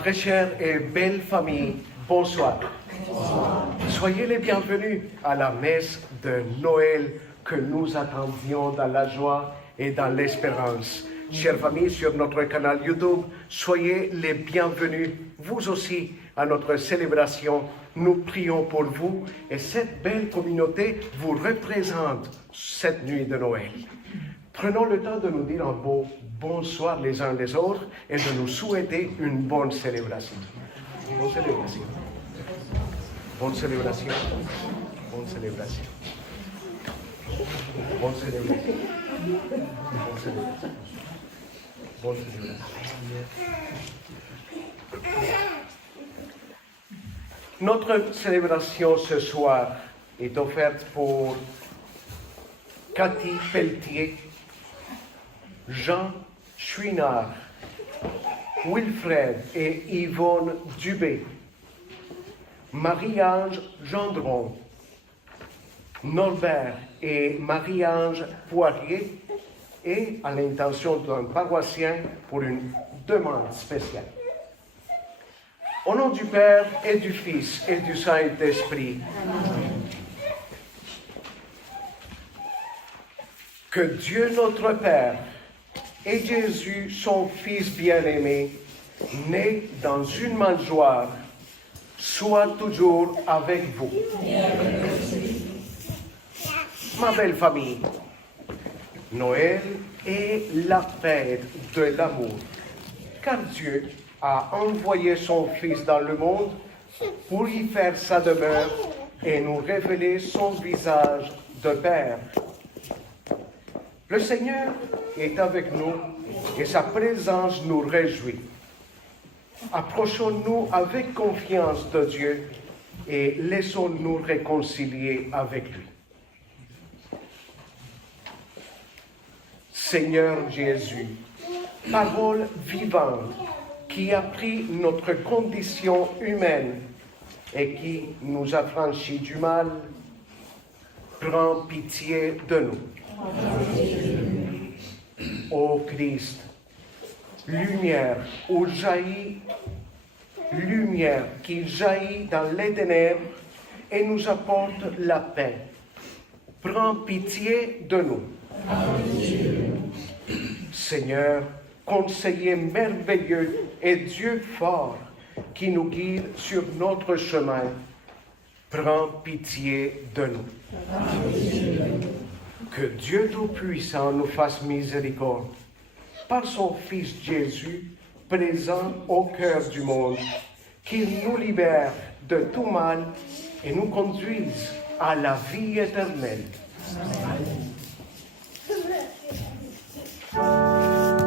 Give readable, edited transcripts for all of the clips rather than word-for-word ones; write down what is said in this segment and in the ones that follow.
très chère et belle famille, bonsoir. Soyez les bienvenus à la messe de Noël que nous attendions dans la joie et dans l'espérance. Chers familles, sur notre canal YouTube, soyez les bienvenus, vous aussi, à notre célébration. Nous prions pour vous et cette belle communauté vous représente cette nuit de Noël. Prenons le temps de nous dire un beau bonsoir les uns les autres et de nous souhaiter une bonne célébration. Bonne célébration. Bonne célébration. Bonne célébration. Bonne célébration. Bonne célébration. Bonne célébration. Notre célébration ce soir est offerte pour Cathy Pelletier, Jean Chouinard, Wilfred et Yvonne Dubé, Marie-Ange Gendron, Norbert et Marie-Ange Poirier, et à l'intention d'un paroissien pour une demande spéciale. Au nom du Père et du Fils et du Saint-Esprit, que Dieu notre Père et Jésus, son Fils bien-aimé, né dans une mangeoire, soit toujours avec vous. Ma belle famille, Noël est la fête de l'amour, car Dieu a envoyé son Fils dans le monde pour y faire sa demeure et nous révéler son visage de Père. Le Seigneur est avec nous et sa présence nous réjouit. Approchons-nous avec confiance de Dieu et laissons-nous réconcilier avec lui. Seigneur Jésus, parole vivante qui a pris notre condition humaine et qui nous a franchis du mal, prends pitié de nous. Ô Christ, lumière qui jaillit dans les ténèbres et nous apporte la paix, prends pitié de nous. Seigneur, conseiller merveilleux et Dieu fort qui nous guide sur notre chemin, prends pitié de nous. Que Dieu Tout-Puissant nous fasse miséricorde par son Fils Jésus, présent au cœur du monde, qu'il nous libère de tout mal et nous conduise à la vie éternelle. Amen.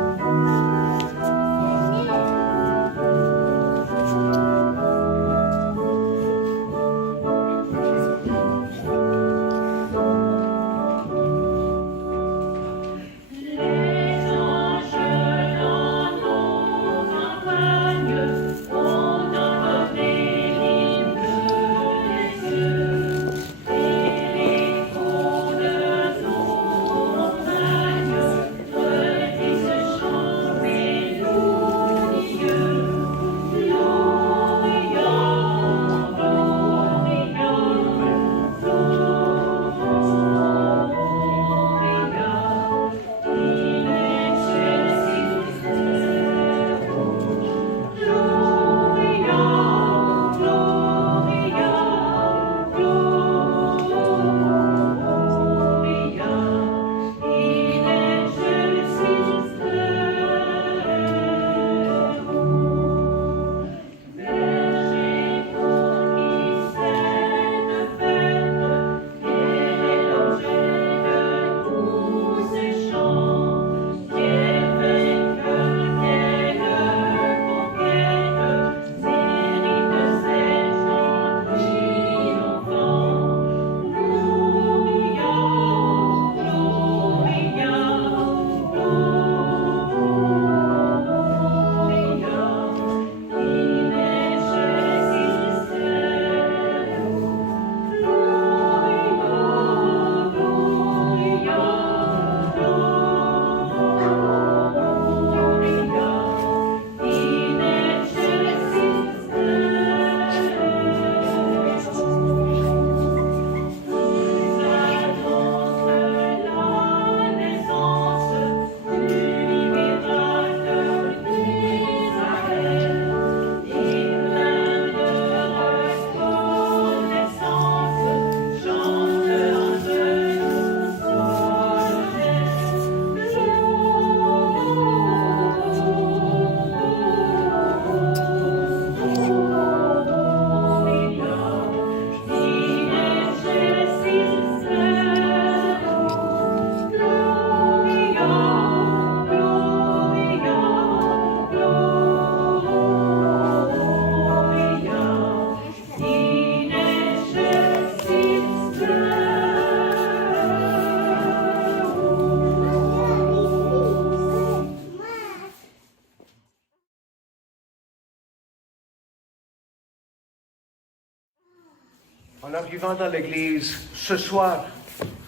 En arrivant dans l'église ce soir,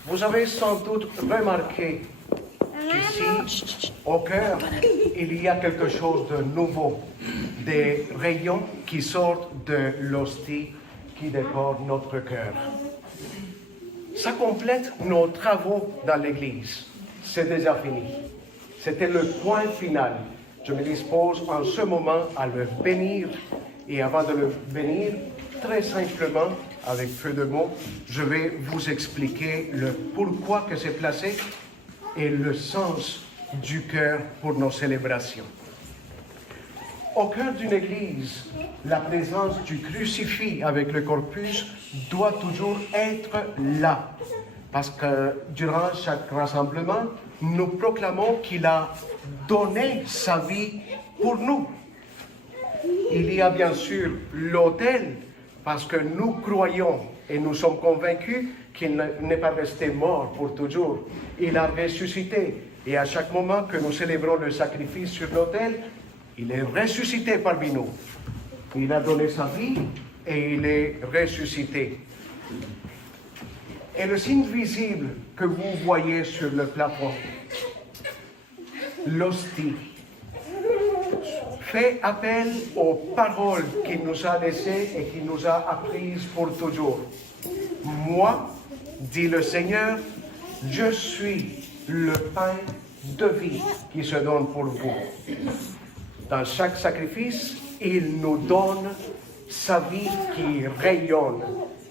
vous avez sans doute remarqué qu'ici, au cœur, il y a quelque chose de nouveau. Des rayons qui sortent de l'hostie qui décore notre cœur. Ça complète nos travaux dans l'église. C'est déjà fini. C'était le point final. Je me dispose en ce moment à le bénir. Et avant de le bénir, très simplement, avec peu de mots, je vais vous expliquer le pourquoi que c'est placé et le sens du cœur pour nos célébrations. Au cœur d'une église, la présence du crucifix avec le corpus doit toujours être là. Parce que durant chaque rassemblement, nous proclamons qu'il a donné sa vie pour nous. Il y a bien sûr l'autel, parce que nous croyons et nous sommes convaincus qu'il n'est pas resté mort pour toujours. Il a ressuscité. Et à chaque moment que nous célébrons le sacrifice sur l'autel, il est ressuscité parmi nous. Il a donné sa vie et il est ressuscité. Et le signe visible que vous voyez sur le plafond, l'hostie, fait appel aux paroles qu'il nous a laissées et qu'il nous a apprises pour toujours. Moi, dit le Seigneur, je suis le pain de vie qui se donne pour vous. Dans chaque sacrifice, il nous donne sa vie qui rayonne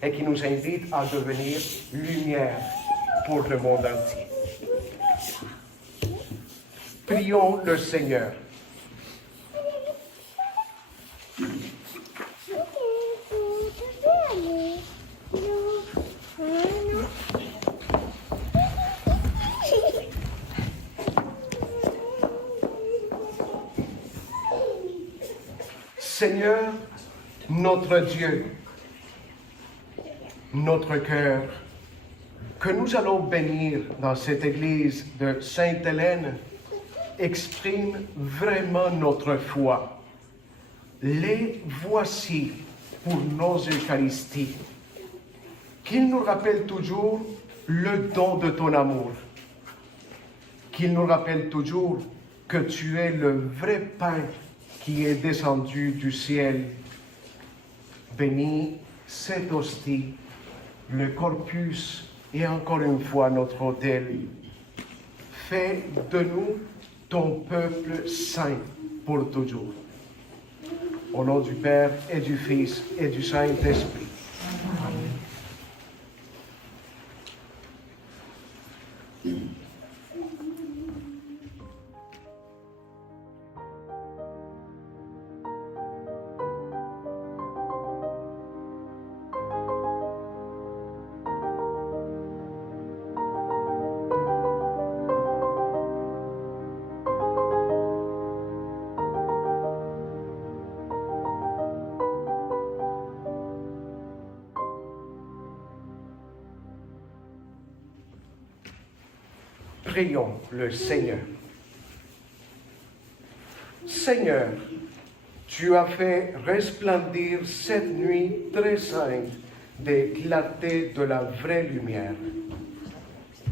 et qui nous invite à devenir lumière pour le monde entier. Prions le Seigneur. Seigneur, notre Dieu, notre cœur, que nous allons bénir dans cette église de Sainte-Hélène, exprime vraiment notre foi. Les voici pour nos Eucharisties, qu'ils nous rappellent toujours le don de ton amour, qu'ils nous rappellent toujours que tu es le vrai pain qui est descendu du ciel. Bénis cette hostie, le corpus et encore une fois notre autel. Fais de nous ton peuple saint pour toujours. Au nom du Père et du Fils et du Saint-Esprit. Prions le Seigneur. Seigneur, tu as fait resplendir cette nuit très sainte des clartés de la vraie lumière.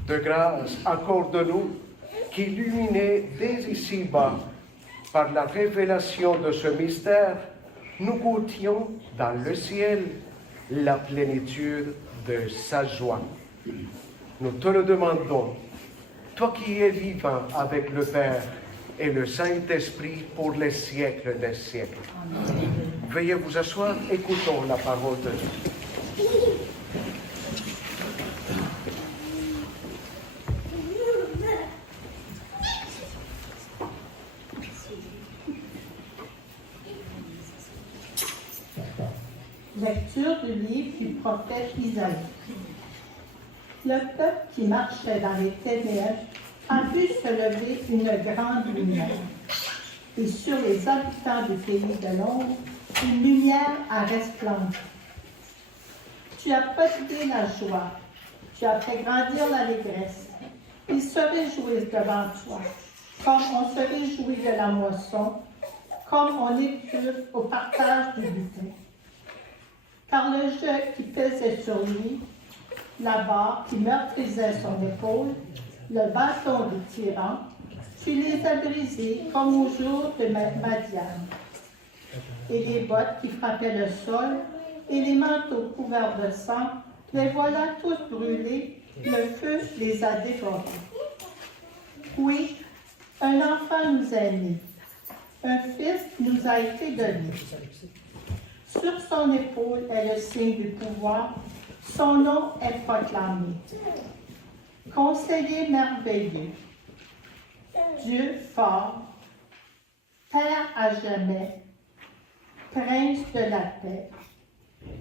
De grâce, accorde-nous qu'illuminés dès ici-bas par la révélation de ce mystère, nous goûtions dans le ciel la plénitude de sa joie. Nous te le demandons, toi qui es vivant avec le Père et le Saint-Esprit pour les siècles des siècles. Amen. Veuillez vous asseoir, écoutons la parole de Dieu. Lecture du livre du prophète Isaïe. Le peuple qui marchait dans les ténèbres a vu se lever une grande lumière. Et sur les habitants du pays de l'ombre, une lumière a resplendi. Tu as prodigué la joie, tu as fait grandir l'allégresse. Ils se réjouissent devant toi, comme on se réjouit de la moisson, comme on épure au partage du butin. car le jeu qui pesait sur lui, la barre qui meurtrisait son épaule, le bâton du tyran, tu les as brisés comme au jour de Madian. Et les bottes qui frappaient le sol, et les manteaux couverts de sang, les voilà tous brûlés, le feu les a dévorés. Oui, un enfant nous est né, un fils nous a été donné. Sur son épaule est le signe du pouvoir, son nom est proclamé. Conseiller merveilleux, Dieu fort, Père à jamais, Prince de la paix.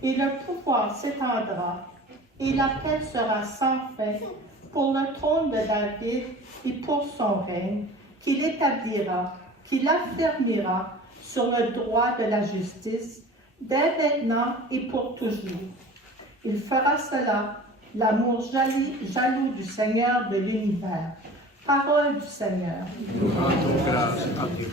Et le pouvoir s'étendra, et la paix sera sans fin pour le trône de David et pour son règne, qu'il établira, qu'il affirmera sur le droit de la justice, dès maintenant et pour toujours. Il fera cela, l'amour jaloux du Seigneur de l'univers. Parole du Seigneur. Nous rendons grâce à Dieu.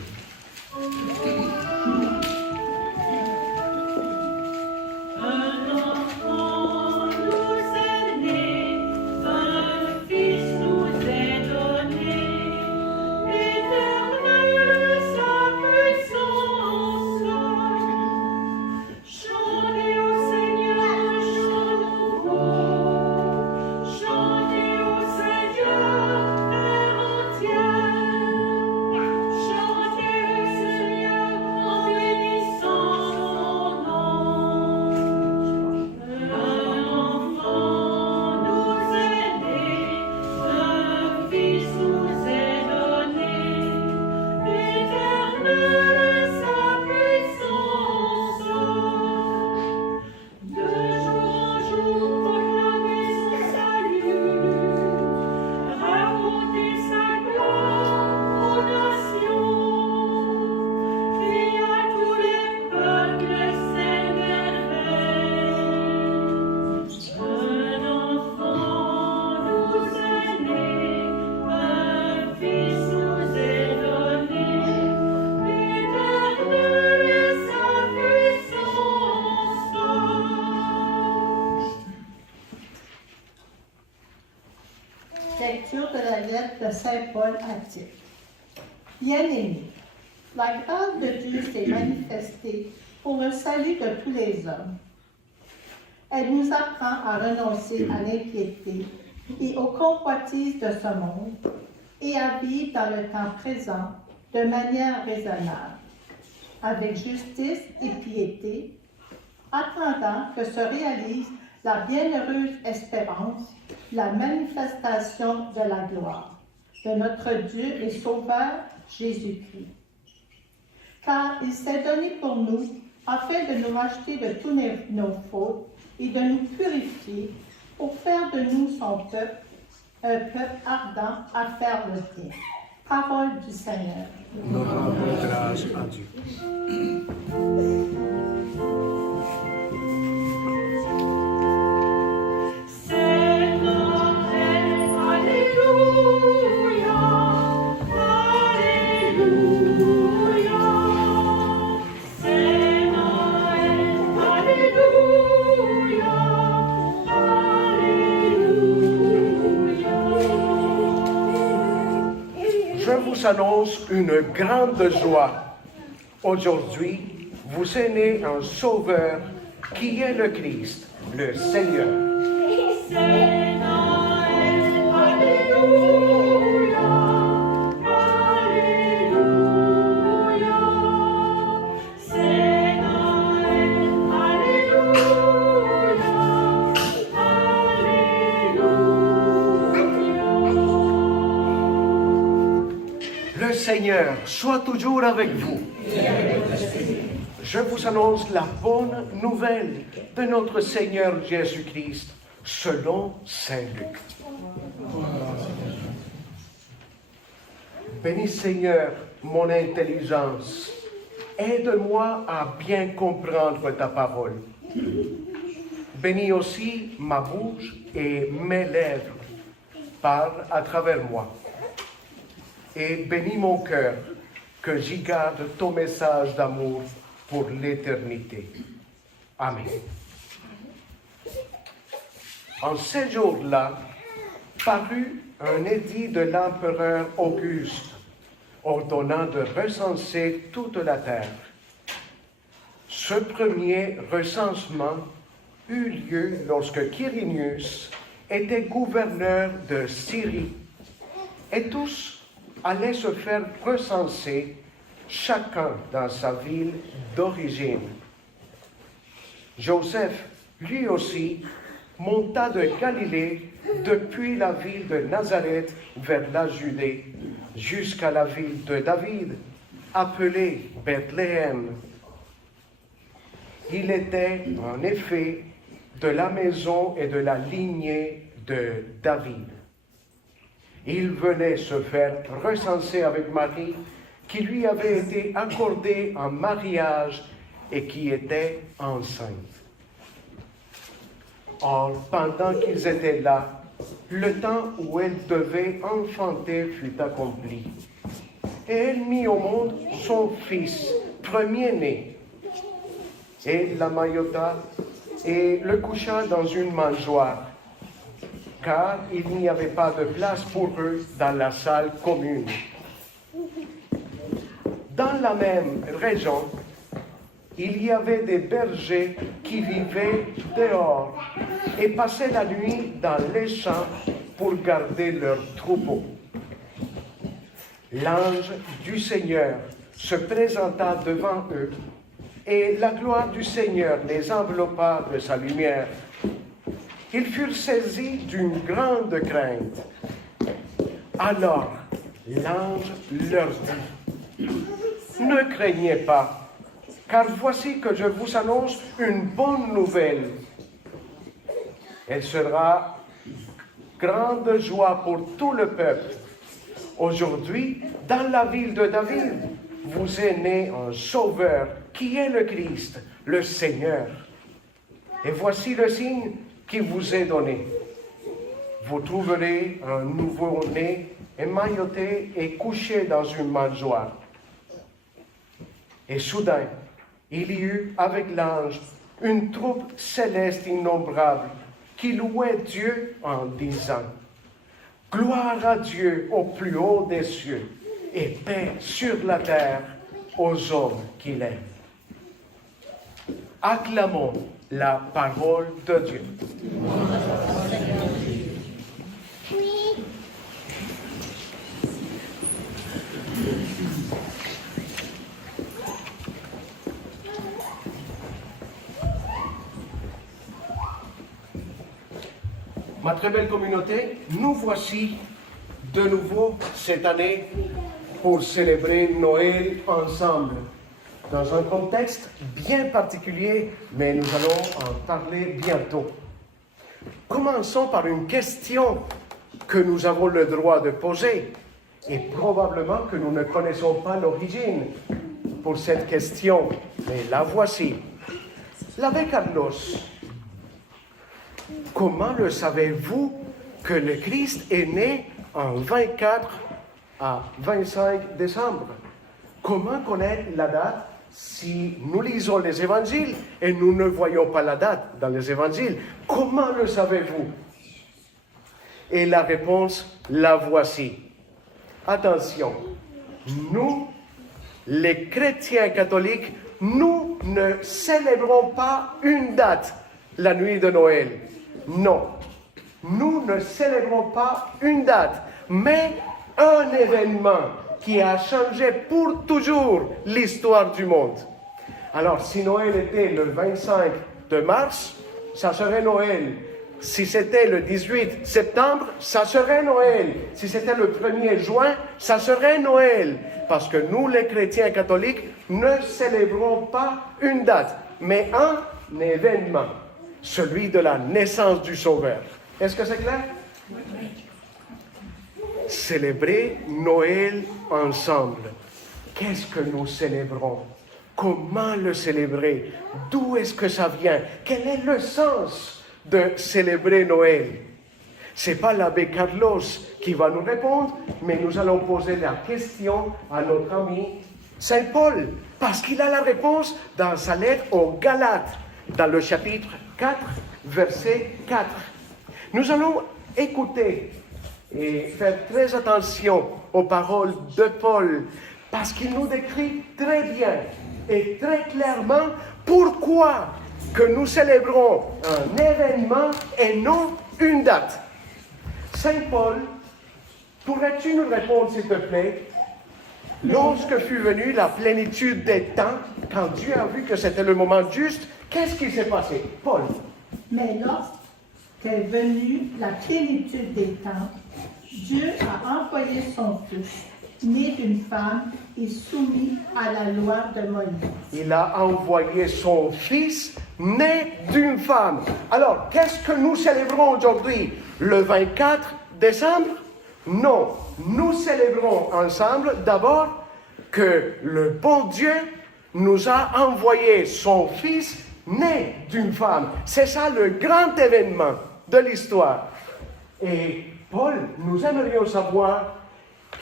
Lecture de la lettre de Saint Paul à Tite. Bien-aimés, la grâce de Dieu s'est manifestée pour le salut de tous les hommes. Elle nous apprend à renoncer à l'impiété et aux convoitises de ce monde et à vivre dans le temps présent de manière raisonnable, avec justice et piété, attendant que se réalise la bienheureuse espérance, la manifestation de la gloire de notre Dieu et Sauveur Jésus-Christ. Car il s'est donné pour nous afin de nous racheter de tous nos fautes et de nous purifier pour faire de nous son peuple, un peuple ardent à faire le bien. Parole du Seigneur. Nous rendons grâce à Dieu. Je vous annonce une grande joie. Aujourd'hui, vous est né un Sauveur qui est le Christ, le Seigneur. Le Seigneur soit toujours avec vous. Je vous annonce la bonne nouvelle de notre Seigneur Jésus-Christ selon Saint Luc. Béni Seigneur, mon intelligence, aide-moi à bien comprendre ta parole. Bénis aussi ma bouche et mes lèvres, parle à travers moi. Et bénis mon cœur, que j'y garde ton message d'amour pour l'éternité. Amen. En ces jours-là, parut un édit de l'empereur Auguste, ordonnant de recenser toute la terre. Ce premier recensement eut lieu lorsque Quirinius était gouverneur de Syrie, et tous allaient se faire recenser, chacun dans sa ville d'origine. Joseph, lui aussi, monta de Galilée depuis la ville de Nazareth vers la Judée, jusqu'à la ville de David, appelée Bethléem. Il était en effet de la maison et de la lignée de David. Il venait se faire recenser avec Marie, qui lui avait été accordée en mariage et qui était enceinte. Or, pendant qu'ils étaient là, le temps où elle devait enfanter fut accompli. Et elle mit au monde son fils, premier-né, et l'amaillota et le coucha dans une mangeoire, car il n'y avait pas de place pour eux dans la salle commune. Dans la même région, il y avait des bergers qui vivaient dehors et passaient la nuit dans les champs pour garder leurs troupeaux. L'ange du Seigneur se présenta devant eux, et la gloire du Seigneur les enveloppa de sa lumière. Ils furent saisis d'une grande crainte. Alors l'ange leur dit: « Ne craignez pas, car voici que je vous annonce une bonne nouvelle. Elle sera grande joie pour tout le peuple. Aujourd'hui, dans la ville de David, vous est né un sauveur qui est le Christ, le Seigneur. Et voici le signe qui vous est donné. Vous trouverez un nouveau-né émailloté et couché dans une mangeoire. » Et soudain, il y eut avec l'ange une troupe céleste innombrable qui louait Dieu en disant: « Gloire à Dieu au plus haut des cieux et paix sur la terre aux hommes qu'il aime. » Acclamons la parole de Dieu. Ma très belle communauté, nous voici de nouveau cette année pour célébrer Noël ensemble, dans un contexte bien particulier, mais nous allons en parler bientôt. Commençons par une question que nous avons le droit de poser, et probablement que nous ne connaissons pas l'origine pour cette question, mais la voici. L'abbé Carlos, comment le savez-vous que le Christ est né en 24 à 25 décembre? Comment connaître la date si nous lisons les évangiles et nous ne voyons pas la date dans les évangiles? Comment le savez-vous? Et la réponse, la voici. Attention, nous, les chrétiens catholiques, nous ne célébrons pas une date, la nuit de Noël. Non, nous ne célébrons pas une date, mais un événement qui a changé pour toujours l'histoire du monde. Alors, si Noël était le 25 de mars, ça serait Noël. Si c'était le 18 septembre, ça serait Noël. Si c'était le 1er juin, ça serait Noël. Parce que nous, les chrétiens catholiques, ne célébrons pas une date, mais un événement, celui de la naissance du Sauveur. Est-ce que c'est clair? Célébrer Noël ensemble. Qu'est-ce que nous célébrons? Comment le célébrer? D'où est-ce que ça vient? Quel est le sens de célébrer Noël? Ce n'est pas l'abbé Carlos qui va nous répondre, mais nous allons poser la question à notre ami Saint Paul, parce qu'il a la réponse dans sa lettre aux Galates, dans le chapitre 4, verset 4. Nous allons écouter et faire très attention aux paroles de Paul, parce qu'il nous décrit très bien et très clairement pourquoi que nous célébrons un événement et non une date. Saint Paul, pourrais-tu nous répondre, s'il te plaît, lorsque fut venue la plénitude des temps, quand Dieu a vu que c'était le moment juste, qu'est-ce qui s'est passé? Paul. Mais lorsqu'est venue la plénitude des temps, Dieu a envoyé son Fils, né d'une femme et soumis à la loi de Moïse. Il a envoyé son Fils, né d'une femme. Alors, qu'est-ce que nous célébrons aujourd'hui? Le 24 décembre? Non, nous célébrons ensemble d'abord que le bon Dieu nous a envoyé son Fils né d'une femme. C'est ça le grand événement de l'histoire. Et Paul, nous aimerions savoir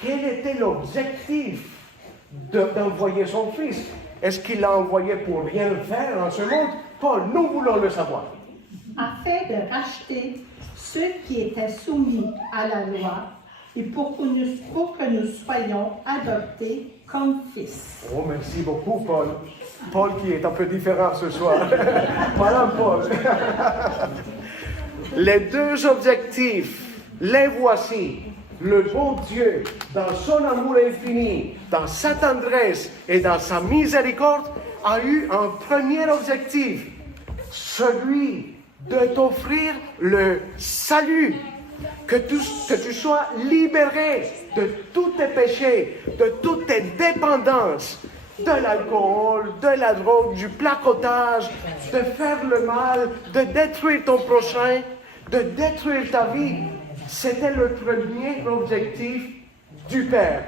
quel était l'objectif d'envoyer son Fils. Est-ce qu'il l'a envoyé pour rien faire en ce monde? Paul, nous voulons le savoir. Afin de racheter ceux qui étaient soumis à la loi et pour que nous soyons adoptés comme fils. Oh, merci beaucoup, Paul. Paul qui est un peu différent ce soir. Voilà, Paul. Les deux objectifs, les voici. Le bon Dieu, dans son amour infini, dans sa tendresse et dans sa miséricorde, a eu un premier objectif, celui de t'offrir le salut, que tu sois libéré de tous tes péchés, de toutes tes dépendances, de l'alcool, de la drogue, du placotage, de faire le mal, de détruire ton prochain, de détruire ta vie. C'était le premier objectif du Père,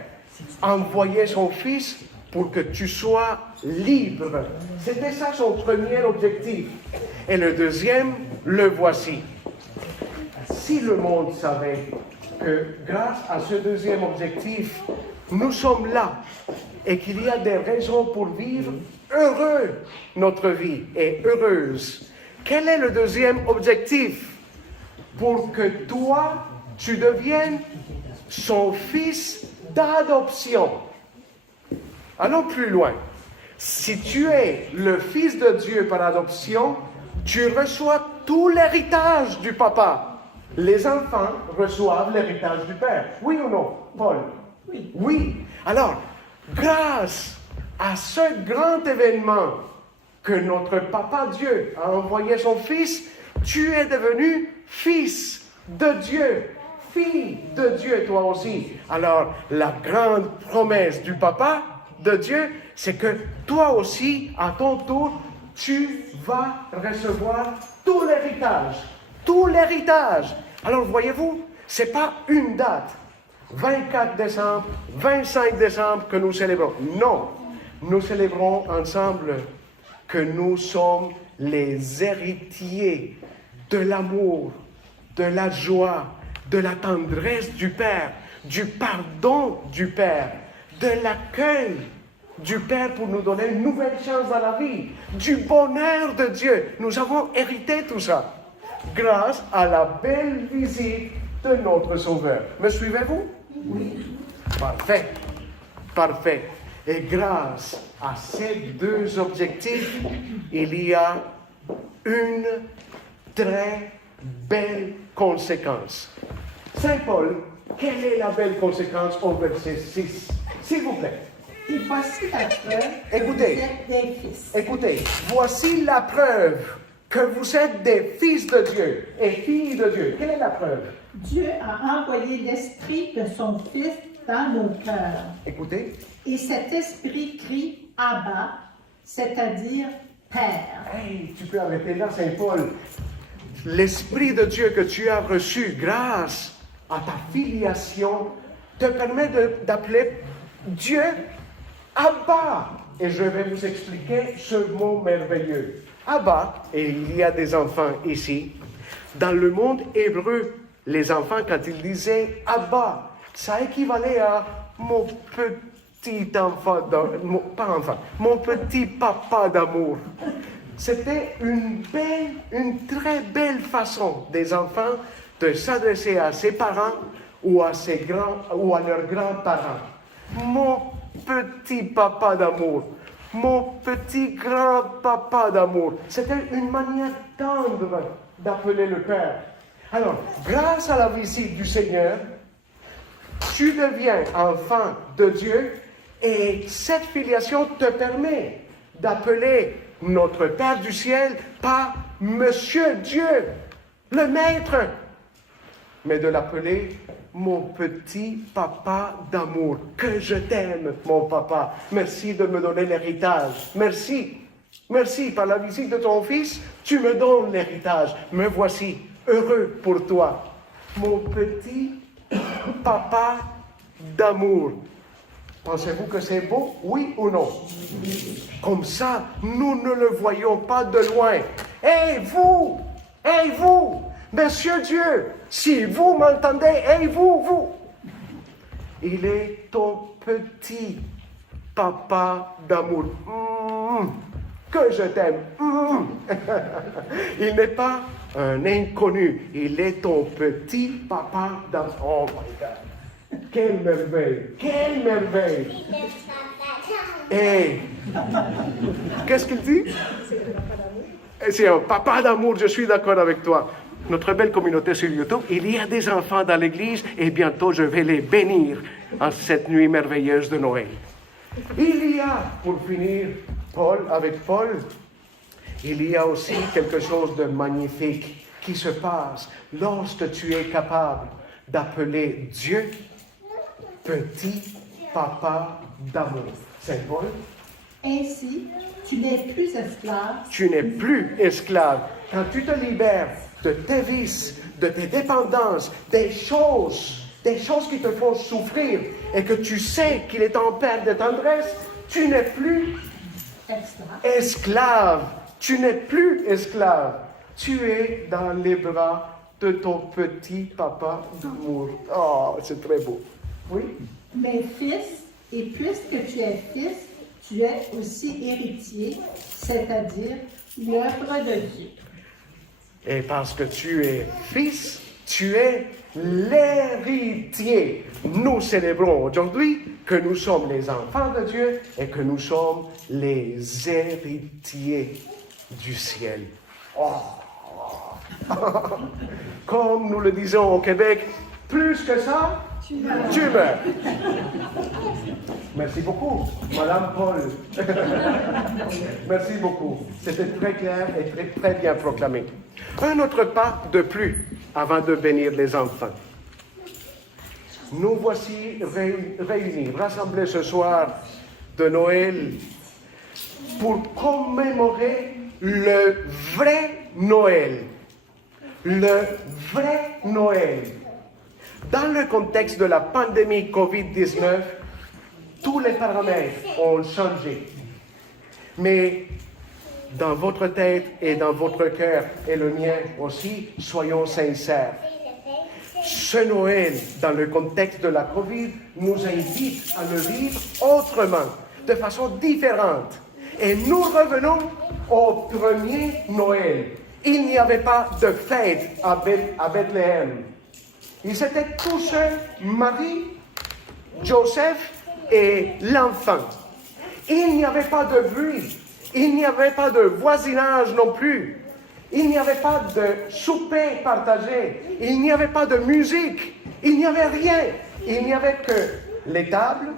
envoyer son Fils pour que tu sois libre. C'était ça son premier objectif. Et le deuxième, le voici. Si le monde savait que grâce à ce deuxième objectif, nous sommes là et qu'il y a des raisons pour vivre heureux notre vie et heureuse, quel est le deuxième objectif? Pour que toi, tu deviennes son fils d'adoption. Allons plus loin. Si tu es le fils de Dieu par adoption, tu reçois tout l'héritage du papa. Les enfants reçoivent l'héritage du père. Oui ou non, Paul? Oui. Oui. Alors, grâce à ce grand événement que notre papa Dieu a envoyé son fils, tu es devenu fils de Dieu, fille de Dieu toi aussi. Alors, la grande promesse du papa de Dieu, c'est que toi aussi, à ton tour, tu vas recevoir tout l'héritage. Tout l'héritage. Alors, voyez-vous, ce n'est pas une date. 24 décembre, 25 décembre que nous célébrons. Non, nous célébrons ensemble que nous sommes les héritiers de l'amour, de la joie, de la tendresse du Père, du pardon du Père, de l'accueil du Père pour nous donner une nouvelle chance dans la vie, du bonheur de Dieu. Nous avons hérité tout ça grâce à la belle visite de notre Sauveur. Me suivez-vous? Oui. Parfait. Parfait. Et grâce à ces deux objectifs, il y a une très belle conséquence. Saint Paul, quelle est la belle conséquence au verset 6? S'il vous plaît. Et voici la preuve que Écoutez. vous êtes des fils. Écoutez, voici la preuve que vous êtes des fils de Dieu et filles de Dieu. Quelle est la preuve? Dieu a envoyé l'Esprit de son Fils dans nos cœurs. Écoutez. Et cet Esprit crie Abba, c'est-à-dire Père. Hey, tu peux arrêter là, Saint Paul. L'Esprit de Dieu que tu as reçu grâce à ta filiation te permet d'appeler Dieu Abba. Et je vais vous expliquer ce mot merveilleux. Abba, et il y a des enfants ici, dans le monde hébreu, les enfants, quand ils disaient Abba, ça équivalait à mon petit enfant, mon petit papa d'amour. C'était une très belle façon des enfants de s'adresser à ses parents ou à leurs grands-parents. Mon petit papa d'amour, mon petit grand-papa d'amour. C'était une manière tendre d'appeler le Père. Alors, grâce à la visite du Seigneur, tu deviens enfant de Dieu et cette filiation te permet d'appeler notre Père du ciel par Monsieur Dieu, le Maître, mais de l'appeler mon petit papa d'amour, que je t'aime, mon papa. Merci de me donner l'héritage. Merci. Merci, par la visite de ton fils, tu me donnes l'héritage. Me voici, heureux pour toi. Mon petit papa d'amour. Pensez-vous que c'est beau, oui ou non? Comme ça, nous ne le voyons pas de loin. Hey vous, Monsieur Dieu, si vous m'entendez, hey vous, il est ton petit papa d'amour. Que je t'aime. Il n'est pas un inconnu, il est ton petit papa d'amour. Oh my God. Quelle merveille, quelle merveille. Et qu'est-ce qu'il dit? C'est un papa d'amour, je suis d'accord avec toi. Notre belle communauté sur YouTube, il y a des enfants dans l'église et bientôt je vais les bénir en cette nuit merveilleuse de Noël. Il y a, pour finir, avec Paul, il y a aussi quelque chose de magnifique qui se passe lorsque tu es capable d'appeler Dieu petit papa d'amour. Saint Paul. Ainsi, tu n'es plus esclave. Tu n'es plus esclave. Quand tu te libères de tes vices, de tes dépendances, des choses qui te font souffrir et que tu sais qu'il est en perte de tendresse, tu n'es plus esclave. Tu n'es plus esclave. Tu es dans les bras de ton petit papa d'amour. Oh, c'est très beau. Oui? Mais fils, et puisque tu es fils, tu es aussi héritier, c'est-à-dire l'œuvre de Dieu. Et parce que tu es fils, tu es l'héritier. Nous célébrons aujourd'hui que nous sommes les enfants de Dieu et que nous sommes les héritiers du ciel. Oh. Comme nous le disons au Québec, plus que ça, tu meurs. Merci beaucoup, Madame Paul. Merci beaucoup. C'était très clair et très, très bien proclamé. Un autre pas de plus avant de bénir les enfants. Nous voici réunis, rassemblés ce soir de Noël pour commémorer le vrai Noël. Le vrai Noël. Dans le contexte de la pandémie COVID-19, tous les paramètres ont changé. Mais dans votre tête et dans votre cœur, et le mien aussi, soyons sincères. Ce Noël, dans le contexte de la COVID, nous invite à le vivre autrement, de façon différente. Et nous revenons au premier Noël. Il n'y avait pas de fête à Bethléem. Ils étaient tous seuls, Marie, Joseph et l'enfant. Il n'y avait pas de bruit. Il n'y avait pas de voisinage non plus. Il n'y avait pas de souper partagé. Il n'y avait pas de musique. Il n'y avait rien. Il n'y avait que les tables,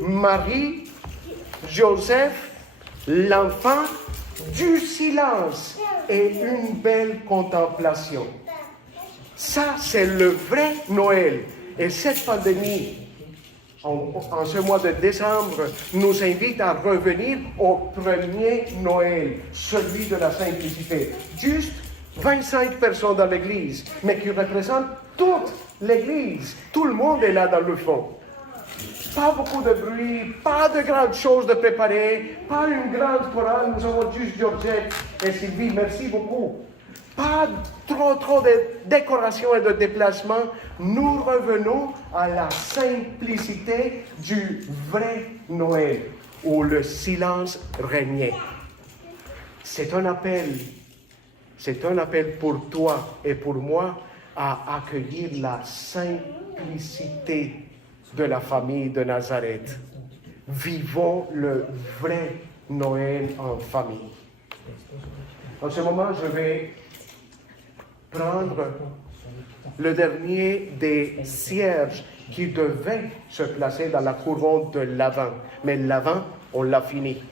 Marie, Joseph, l'enfant, du silence et une belle contemplation. Ça, c'est le vrai Noël. Et cette pandémie, en ce mois de décembre, nous invite à revenir au premier Noël, celui de la simplicité. Juste 25 personnes dans l'église, mais qui représentent toute l'église. Tout le monde est là dans le fond. Pas beaucoup de bruit, pas de grandes choses de préparer, pas une grande chorale. Nous avons juste Georgette et Sylvie, merci beaucoup. Pas trop de décoration et de déplacement. Nous revenons à la simplicité du vrai Noël, où le silence régnait. C'est un appel pour toi et pour moi à accueillir la simplicité de la famille de Nazareth. Vivons le vrai Noël en famille. En ce moment, je vais prendre le dernier des cierges qui devait se placer dans la couronne de l'Avent. Mais l'Avent, on l'a fini.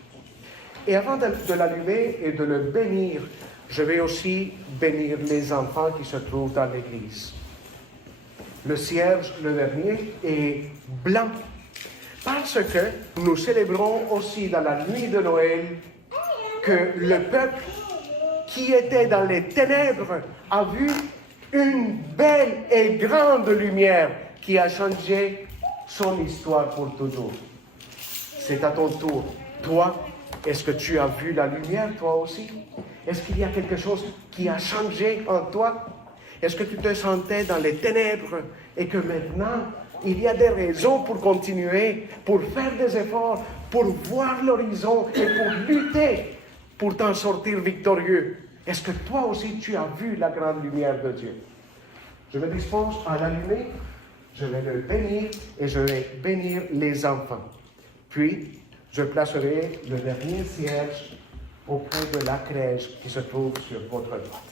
Et avant de l'allumer et de le bénir, je vais aussi bénir les enfants qui se trouvent dans l'église. Le cierge, le dernier, est blanc parce que nous célébrons aussi dans la nuit de Noël que le peuple qui était dans les ténèbres a vu une belle et grande lumière qui a changé son histoire pour toujours. C'est à ton tour. Toi, est-ce que tu as vu la lumière, toi aussi? Est-ce qu'il y a quelque chose qui a changé en toi? Est-ce que tu te sentais dans les ténèbres et que maintenant, il y a des raisons pour continuer, pour faire des efforts, pour voir l'horizon et pour lutter, pour t'en sortir victorieux? Est-ce que toi aussi, tu as vu la grande lumière de Dieu? Je me dispose à l'allumer, je vais le bénir et je vais bénir les enfants. Puis, je placerai le dernier cierge auprès de la crèche qui se trouve sur votre droite.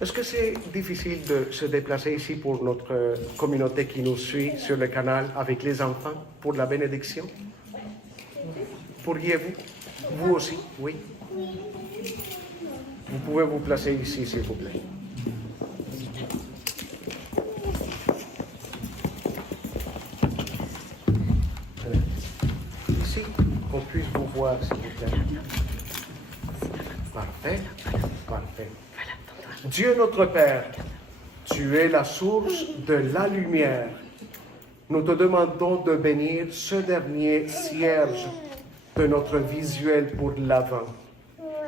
Est-ce que c'est difficile de se déplacer ici pour notre communauté qui nous suit sur le canal avec les enfants pour la bénédiction? Pourriez-vous? Vous aussi? Oui. Vous pouvez vous placer ici, s'il vous plaît. Ici, qu'on puisse vous voir, s'il vous plaît. Parfait. Parfait. Dieu notre Père, tu es la source de la lumière. Nous te demandons de bénir ce dernier cierge de notre visuel pour l'Avent.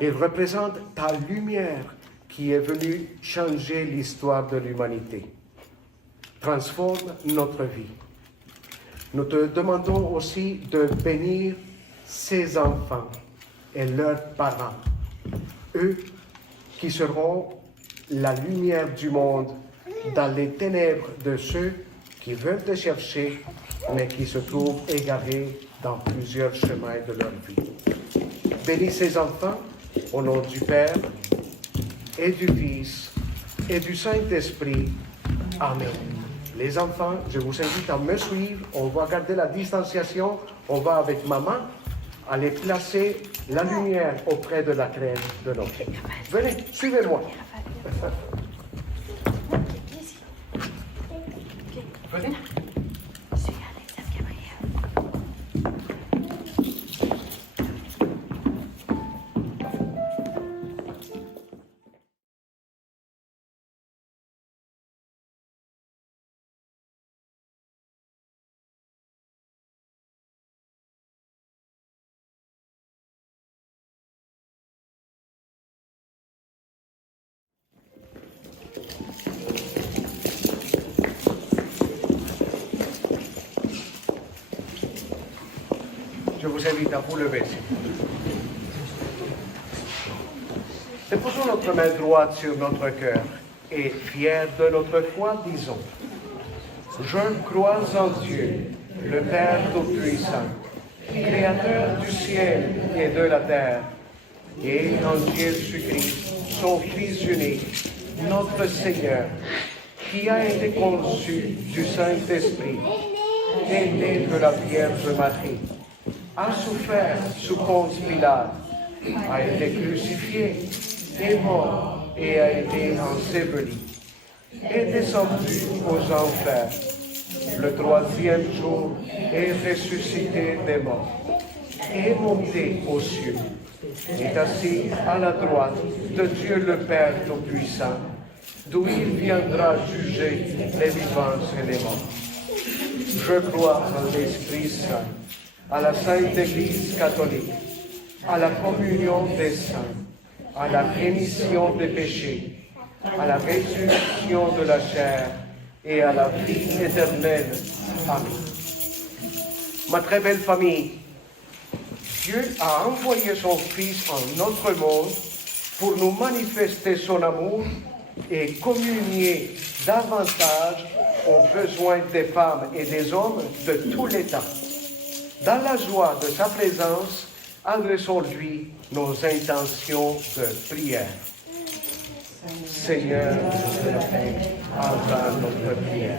Il représente ta lumière qui est venue changer l'histoire de l'humanité. Transforme notre vie. Nous te demandons aussi de bénir ces enfants et leurs parents, eux qui seront la lumière du monde dans les ténèbres de ceux qui veulent te chercher, mais qui se trouvent égarés dans plusieurs chemins de leur vie. Bénis ces enfants au nom du Père et du Fils et du Saint-Esprit. Amen. Les enfants, je vous invite à me suivre. On va garder la distanciation. On va avec maman aller placer la lumière auprès de la crèche de notre. Venez, suivez-moi. Venez. Je vous invite à vous lever. Déposons notre main droite sur notre cœur et, fiers de notre foi, disons: Je crois en Dieu, le Père Tout-Puissant, Créateur du ciel et de la terre, et en Jésus-Christ, son Fils unique, notre Seigneur, qui a été conçu du Saint-Esprit, est né de la Vierge Marie, a souffert sous Ponce Pilate, a été crucifié, est mort et a été enseveli, est descendu aux enfers. Le troisième jour est ressuscité des morts, est monté aux cieux, est assis à la droite de Dieu le Père Tout-Puissant, d'où il viendra juger les vivants et les morts. Je crois en l'Esprit Saint, à la Sainte Église catholique, à la communion des saints, à la rémission des péchés, à la résurrection de la chair et à la vie éternelle. Amen. Ma très belle famille, Dieu a envoyé son Fils en notre monde pour nous manifester son amour et communier davantage aux besoins des femmes et des hommes de tout l'État. Dans la joie de sa présence, adressons-lui nos intentions de prière. Seigneur de la paix, entends notre prière.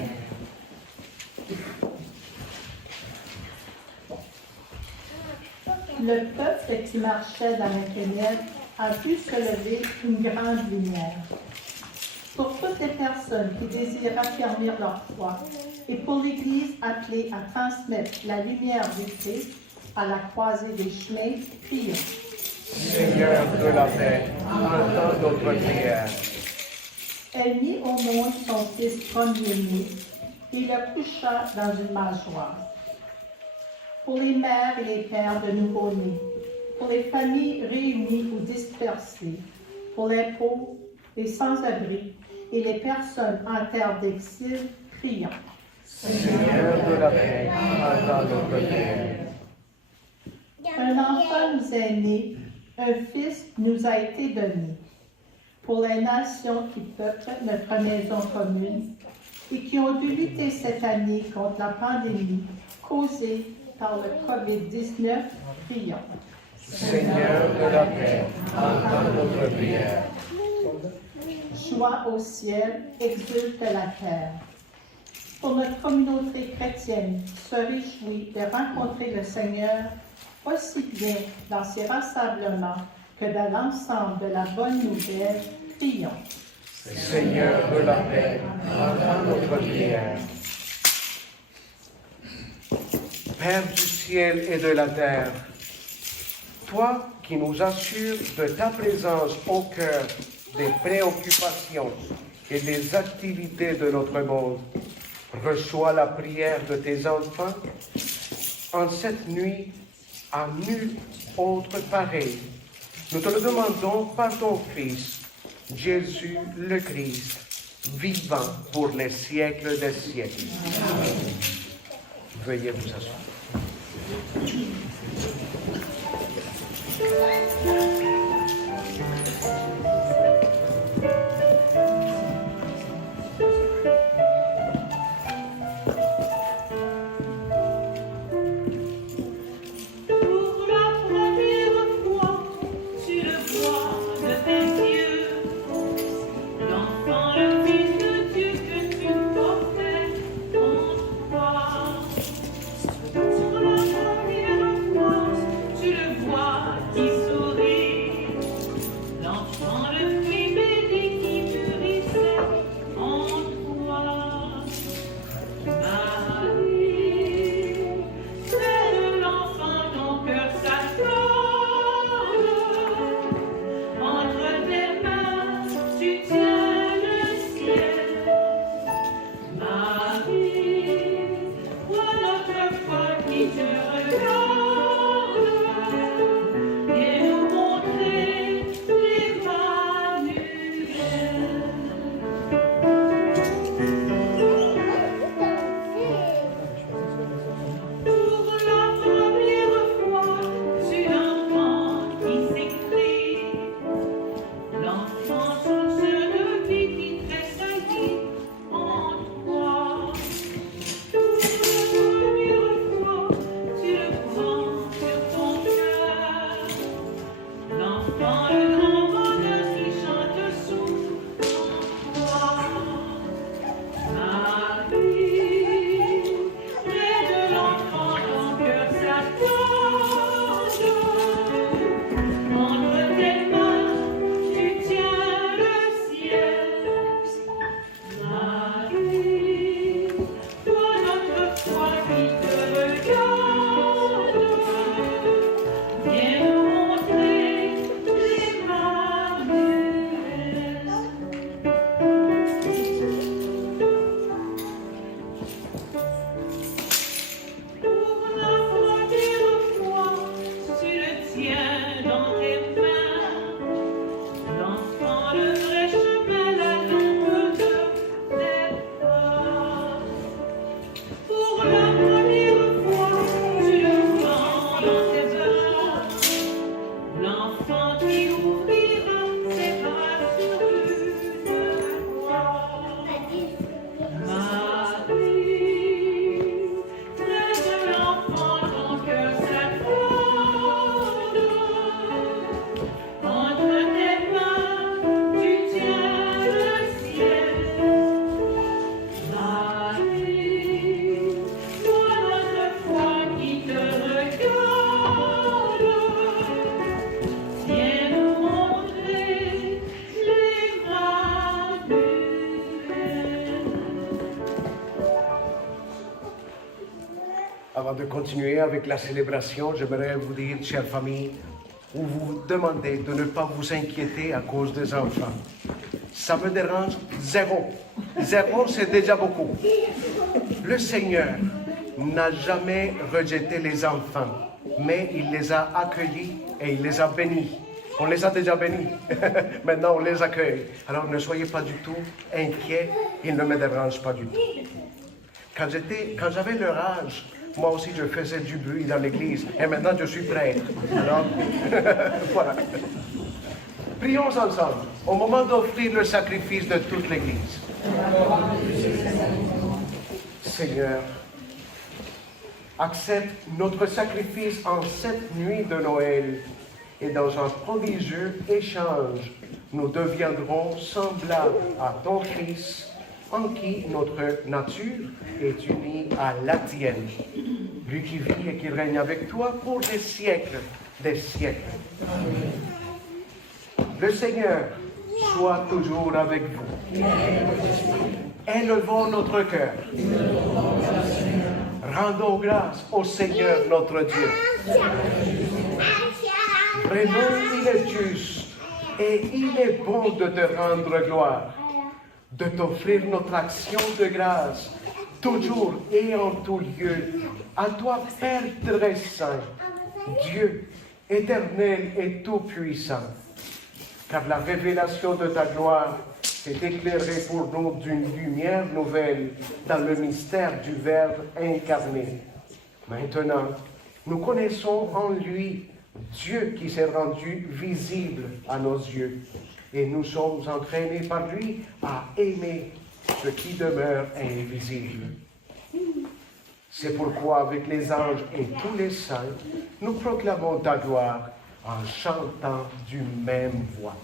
Le peuple qui marchait dans les ténèbres a vu se lever une grande lumière. Pour toutes les personnes qui désirent affermir leur foi et pour l'Église appelée à transmettre la lumière du Christ à la croisée des chemins, prions. Seigneur de la paix, entends notre prière. Elle mit au monde son fils premier-né et le coucha dans une mangeoire. Pour les mères et les pères de nouveau-nés, pour les familles réunies ou dispersées, pour les pauvres, les sans-abri et les personnes en terre d'exil, prions. Seigneur de la paix, entends notre prière. Un enfant nous est né, un fils nous a été donné. Pour les nations qui peuplent notre maison commune et qui ont dû lutter cette année contre la pandémie causée par le COVID-19, prions. Seigneur de la paix, entends notre prière. Joie au ciel, exulte la terre. Pour notre communauté chrétienne qui se réjouit de rencontrer le Seigneur aussi bien dans ses rassemblements que dans l'ensemble de la bonne nouvelle, prions. Seigneur de la paix, entends notre prière. Père du ciel et de la terre, toi qui nous assures de ta présence au cœur des préoccupations et des activités de notre monde, reçois la prière de tes enfants en cette nuit à nul autre pareil. Nous te le demandons par ton Fils, Jésus le Christ, vivant pour les siècles des siècles. Amen. Veuillez vous asseoir. Sur la première fois, tu le vois qui sourit. Avant de continuer avec la célébration, j'aimerais vous dire, chère famille, ou vous demander de ne pas vous inquiéter à cause des enfants. Ça me dérange zéro. Zéro, c'est déjà beaucoup. Le Seigneur n'a jamais rejeté les enfants, mais il les a accueillis et il les a bénis. On les a déjà bénis. Maintenant, on les accueille. Alors, ne soyez pas du tout inquiets. Ils ne me dérangent pas du tout. Quand j'avais leur âge, moi aussi, je faisais du bruit dans l'église. Et maintenant, je suis prêtre. Alors, voilà. Prions ensemble, au moment d'offrir le sacrifice de toute l'église. Seigneur, accepte notre sacrifice en cette nuit de Noël. Et dans un prodigieux échange, nous deviendrons semblables à ton Fils, en qui notre nature est unie à la tienne. Lui qui vit et qui règne avec toi pour des siècles, des siècles. Le Seigneur soit toujours avec vous. Élevons notre cœur. Rendons grâce au Seigneur notre Dieu. Vraiment, il est juste et il est bon de te rendre gloire, de t'offrir notre action de grâce, toujours et en tout lieu, à toi, Père très saint, Dieu éternel et tout-puissant. Car la révélation de ta gloire s'est éclairée pour nous d'une lumière nouvelle dans le mystère du Verbe incarné. Maintenant, nous connaissons en lui Dieu qui s'est rendu visible à nos yeux, et nous sommes entraînés par lui à aimer ce qui demeure invisible. C'est pourquoi, avec les anges et tous les saints, nous proclamons ta gloire en chantant d'une même voix.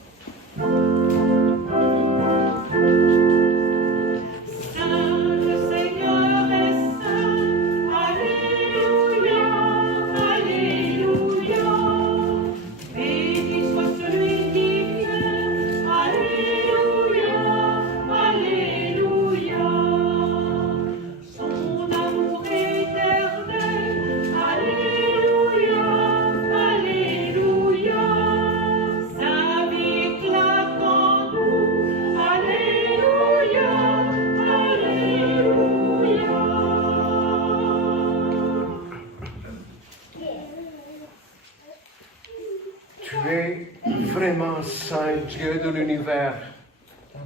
Saint Dieu de l'univers,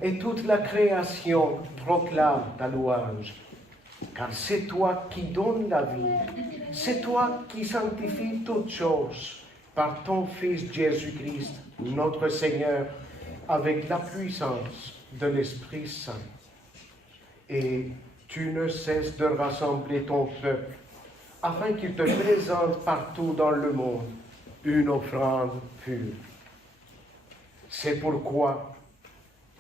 et toute la création proclame ta louange, car c'est toi qui donnes la vie, c'est toi qui sanctifies toutes choses par ton Fils Jésus-Christ, notre Seigneur, avec la puissance de l'Esprit Saint. Et tu ne cesses de rassembler ton peuple, afin qu'il te présente partout dans le monde une offrande pure. C'est pourquoi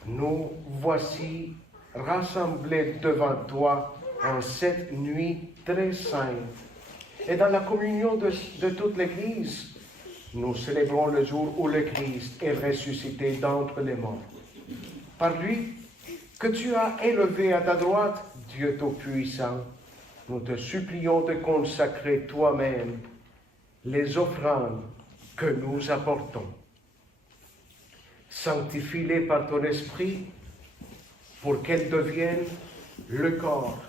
nous voici rassemblés devant toi en cette nuit très sainte. Et dans la communion de toute l'Église, nous célébrons le jour où le Christ est ressuscité d'entre les morts. Par lui, que tu as élevé à ta droite, Dieu Tout-Puissant, nous te supplions de consacrer toi-même les offrandes que nous apportons. Sanctifie-les par ton esprit pour qu'elles deviennent le corps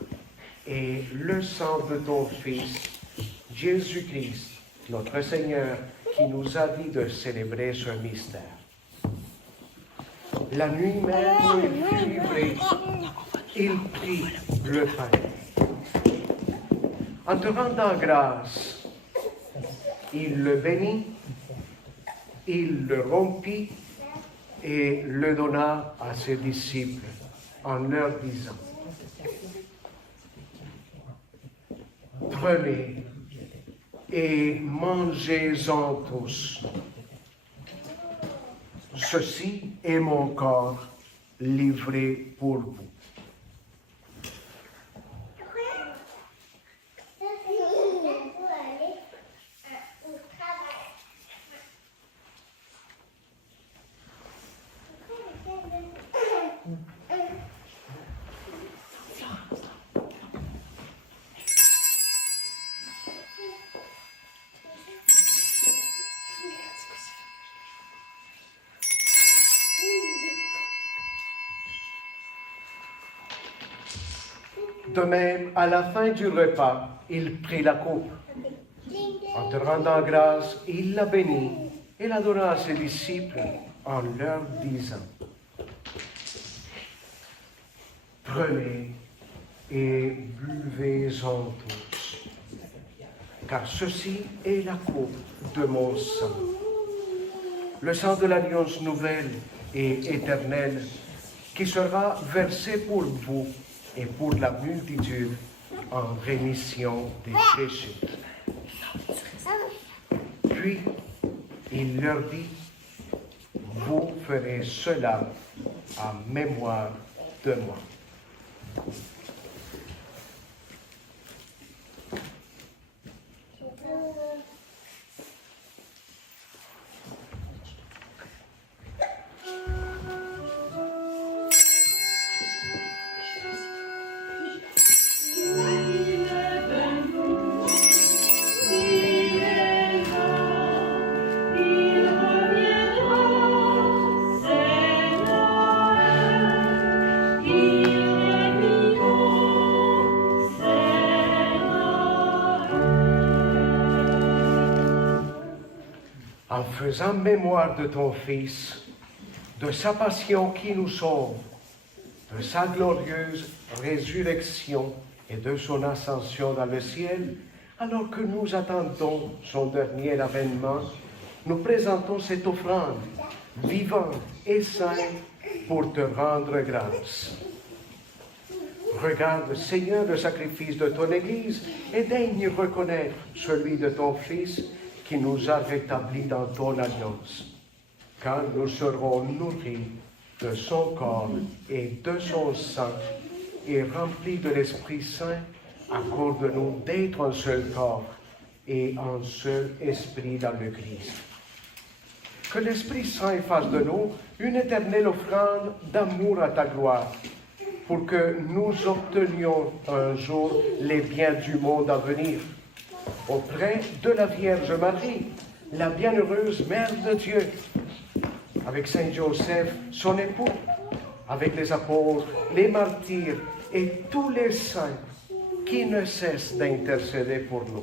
et le sang de ton Fils, Jésus-Christ, notre Seigneur, qui nous a dit de célébrer ce mystère. La nuit même où il fut livré, il prit le pain. En te rendant grâce, il le bénit, il le rompit et le donna à ses disciples en leur disant: prenez et mangez-en tous. Ceci est mon corps livré pour vous. De même, à la fin du repas, il prit la coupe. En te rendant grâce, il la bénit et la donna à ses disciples en leur disant, « Prenez et buvez-en tous, car ceci est la coupe de mon sang, le sang de l'alliance nouvelle et éternelle qui sera versé pour vous et pour la multitude en rémission des péchés. » Puis, il leur dit, « Vous ferez cela en mémoire de moi. » En faisant mémoire de ton Fils, de sa passion qui nous sauve, de sa glorieuse résurrection et de son ascension dans le ciel, alors que nous attendons son dernier avènement, nous présentons cette offrande vivante et sainte pour te rendre grâce. Regarde, Seigneur, le sacrifice de ton Église et daigne reconnaître celui de ton Fils qui nous a rétablis dans ton alliance, car nous serons nourris de son corps et de son sang et remplis de l'Esprit Saint. Accorde-nous d'être un seul corps et un seul esprit dans le Christ. Que l'Esprit Saint fasse de nous une éternelle offrande d'amour à ta gloire, pour que nous obtenions un jour les biens du monde à venir, auprès de la Vierge Marie, la bienheureuse Mère de Dieu, avec Saint Joseph, son époux, avec les apôtres, les martyrs et tous les saints qui ne cessent d'intercéder pour nous.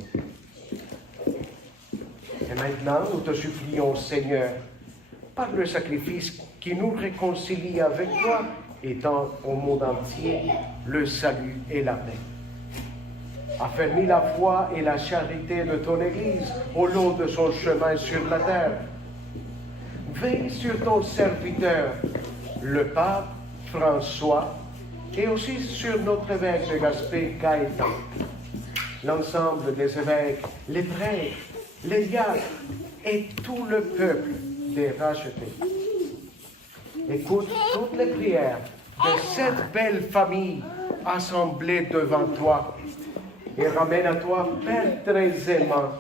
Et maintenant, nous te supplions, Seigneur, par le sacrifice qui nous réconcilie avec toi, étant au monde entier le salut et la paix. Affermis la foi et la charité de ton Église au long de son chemin sur la terre. Veille sur ton serviteur, le pape François, et aussi sur notre évêque de Gaspé, Gaëtan, l'ensemble des évêques, les prêtres, les diacres et tout le peuple des rachetés. Écoute toutes les prières de cette belle famille assemblée devant toi et ramène à toi, Père très aimant,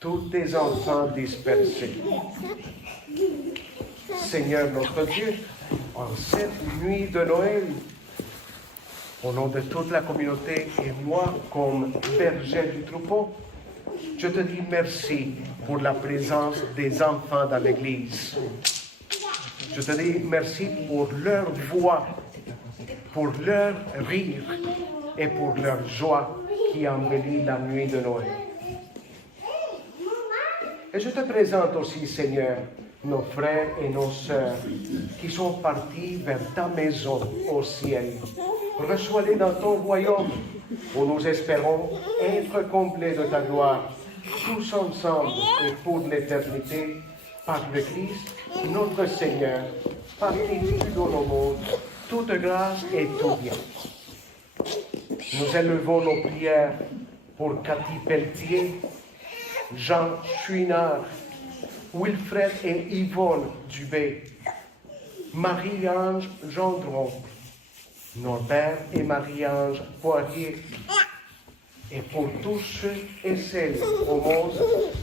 tous tes enfants dispersés. Seigneur notre Dieu, en cette nuit de Noël, au nom de toute la communauté et moi comme berger du troupeau, je te dis merci pour la présence des enfants dans l'Église. Je te dis merci pour leur voix, pour leur rire et pour leur joie qui embellit la nuit de Noël. Et je te présente aussi, Seigneur, nos frères et nos sœurs qui sont partis vers ta maison au ciel. Reçois-les dans ton royaume où nous espérons être comblés de ta gloire, tous ensemble et pour l'éternité, par le Christ, notre Seigneur, par qui tu donnes au monde toute grâce et tout bien. Nous élevons nos prières pour Cathy Pelletier, Jean Chouinard, Wilfred et Yvonne Dubé, Marie-Ange Gendron, Norbert et Marie-Ange Poirier, et pour tous ceux et celles au monde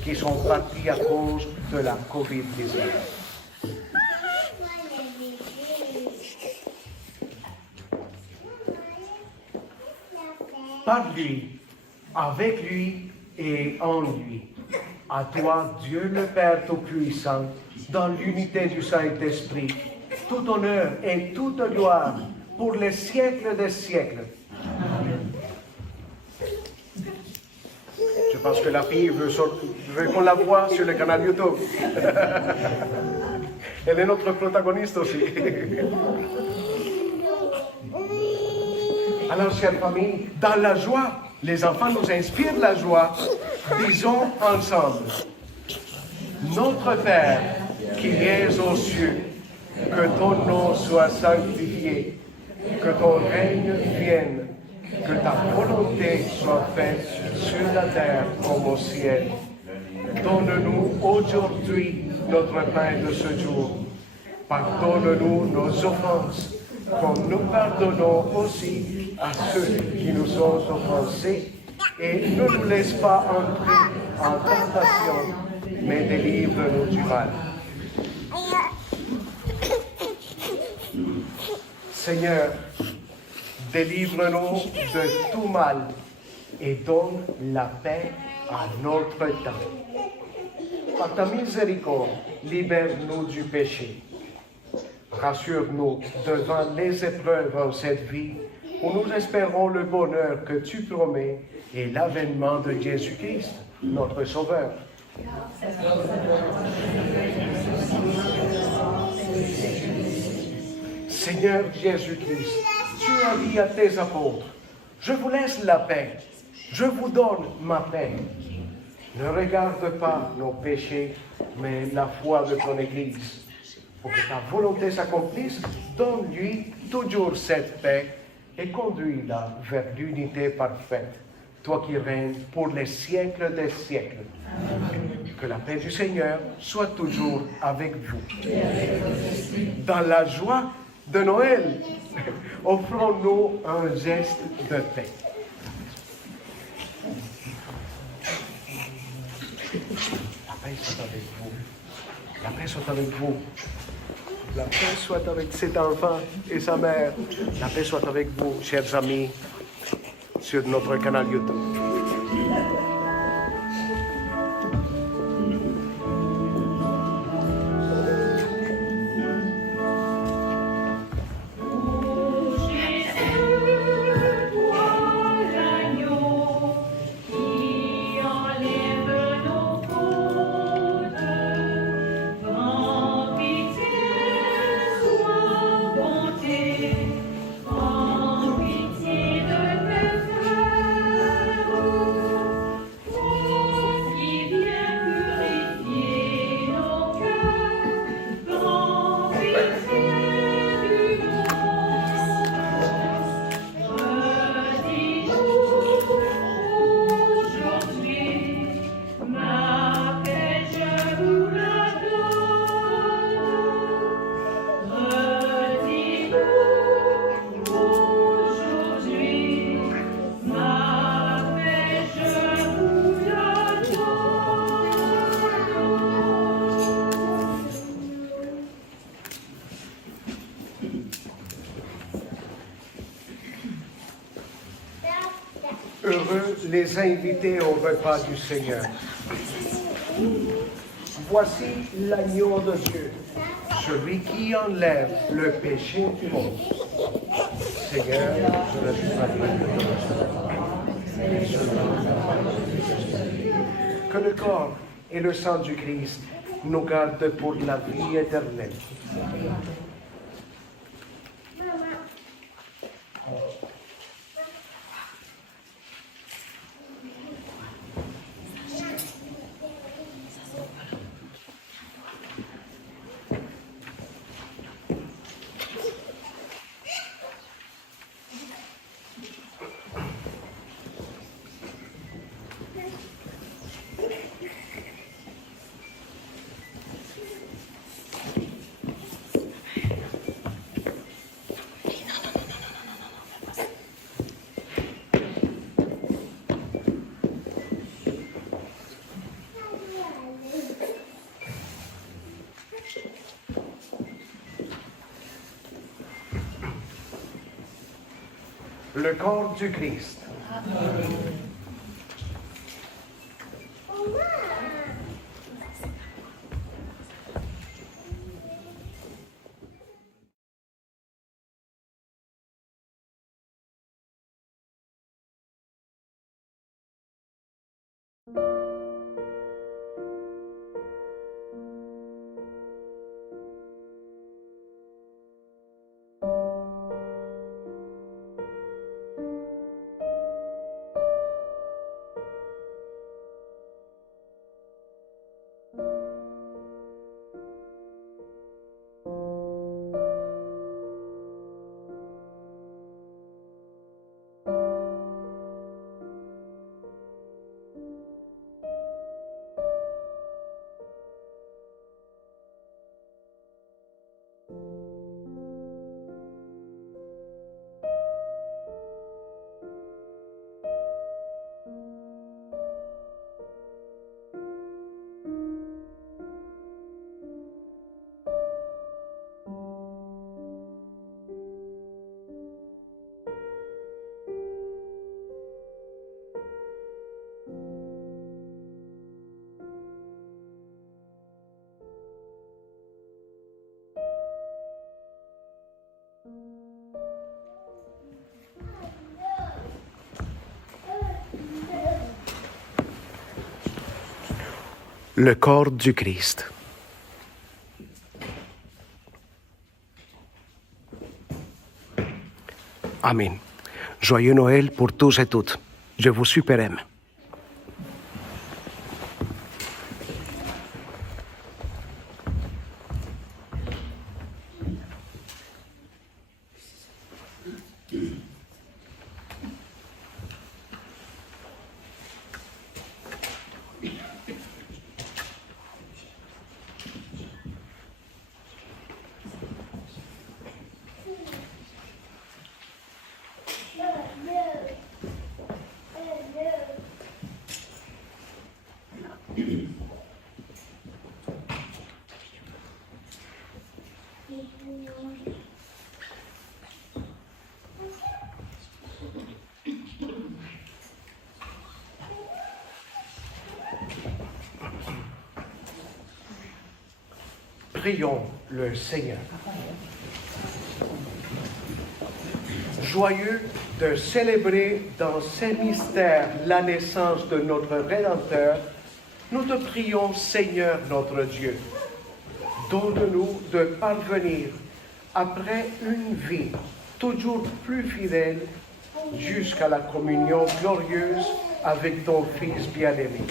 qui sont partis à cause de la COVID-19. Par lui, avec lui et en lui, à toi, Dieu le Père Tout-Puissant, dans l'unité du Saint-Esprit, tout honneur et toute gloire pour les siècles des siècles. Amen. C'est parce que la fille veut qu'on la voie sur le canal YouTube. Elle est notre protagoniste aussi. Alors, chère famille, dans la joie, les enfants nous inspirent la joie. Disons ensemble, Notre Père qui es aux cieux, que ton nom soit sanctifié, que ton règne vienne, que ta volonté soit faite sur la terre comme au ciel. Donne-nous aujourd'hui notre pain de ce jour. Pardonne-nous nos offenses, comme nous pardonnons aussi à ceux qui nous ont offensés. Et ne nous laisse pas entrer en tentation, mais délivre-nous du mal. Seigneur, délivre-nous de tout mal et donne la paix à notre temps. Par ta miséricorde, libère-nous du péché. Rassure-nous devant les épreuves en cette vie, où nous espérons le bonheur que tu promets et l'avènement de Jésus-Christ, notre Sauveur. Seigneur Jésus-Christ, tu as dit à tes apôtres, je vous laisse la paix, je vous donne ma paix. Ne regarde pas nos péchés, mais la foi de ton Église. Pour que ta volonté s'accomplisse, donne-lui toujours cette paix et conduis-la vers l'unité parfaite, toi qui règnes pour les siècles des siècles. Que la paix du Seigneur soit toujours avec vous. Dans la joie de Noël, offrons-nous un geste de paix. La paix soit avec vous. La paix soit avec vous. La paix soit avec cet enfant et sa mère. La paix soit avec vous, chers amis, sur notre canal YouTube. Heureux les invités au repas du Seigneur. Voici l'agneau de Dieu, celui qui enlève le péché du monde. Seigneur, je ne suis pas digne. Que le corps et le sang du Christ nous gardent pour la vie éternelle. Le corps du Christ. Le corps du Christ. Amen. Joyeux Noël pour tous et toutes. Je vous super aime. Prions le Seigneur. Joyeux de célébrer dans ces mystères la naissance de notre Rédempteur, nous te prions, Seigneur notre Dieu. Donne-nous de parvenir, après une vie toujours plus fidèle, jusqu'à la communion glorieuse avec ton Fils bien-aimé.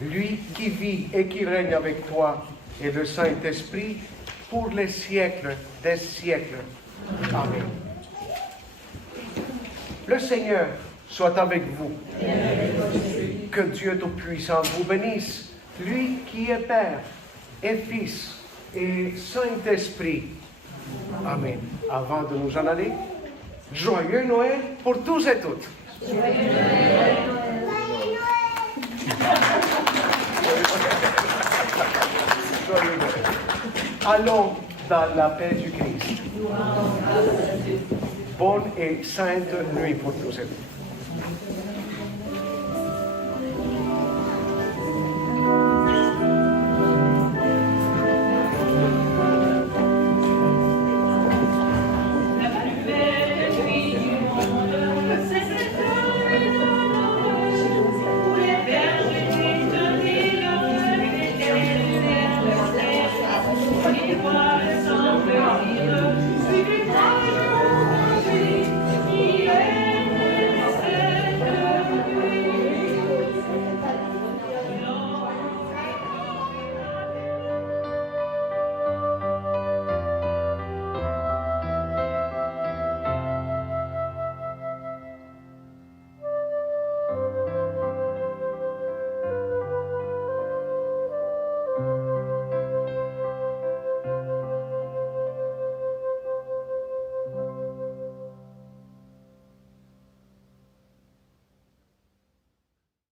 Lui qui vit et qui règne avec toi et le Saint-Esprit pour les siècles des siècles. Amen. Le Seigneur soit avec vous. Que Dieu Tout-Puissant vous bénisse, lui qui est Père et Fils et Saint-Esprit. Amen. Avant de nous en aller, joyeux Noël pour tous et toutes. Joyeux Noël. Joyeux Noël. Allons dans la paix du Christ. Bonne et sainte nuit pour tous et toutes.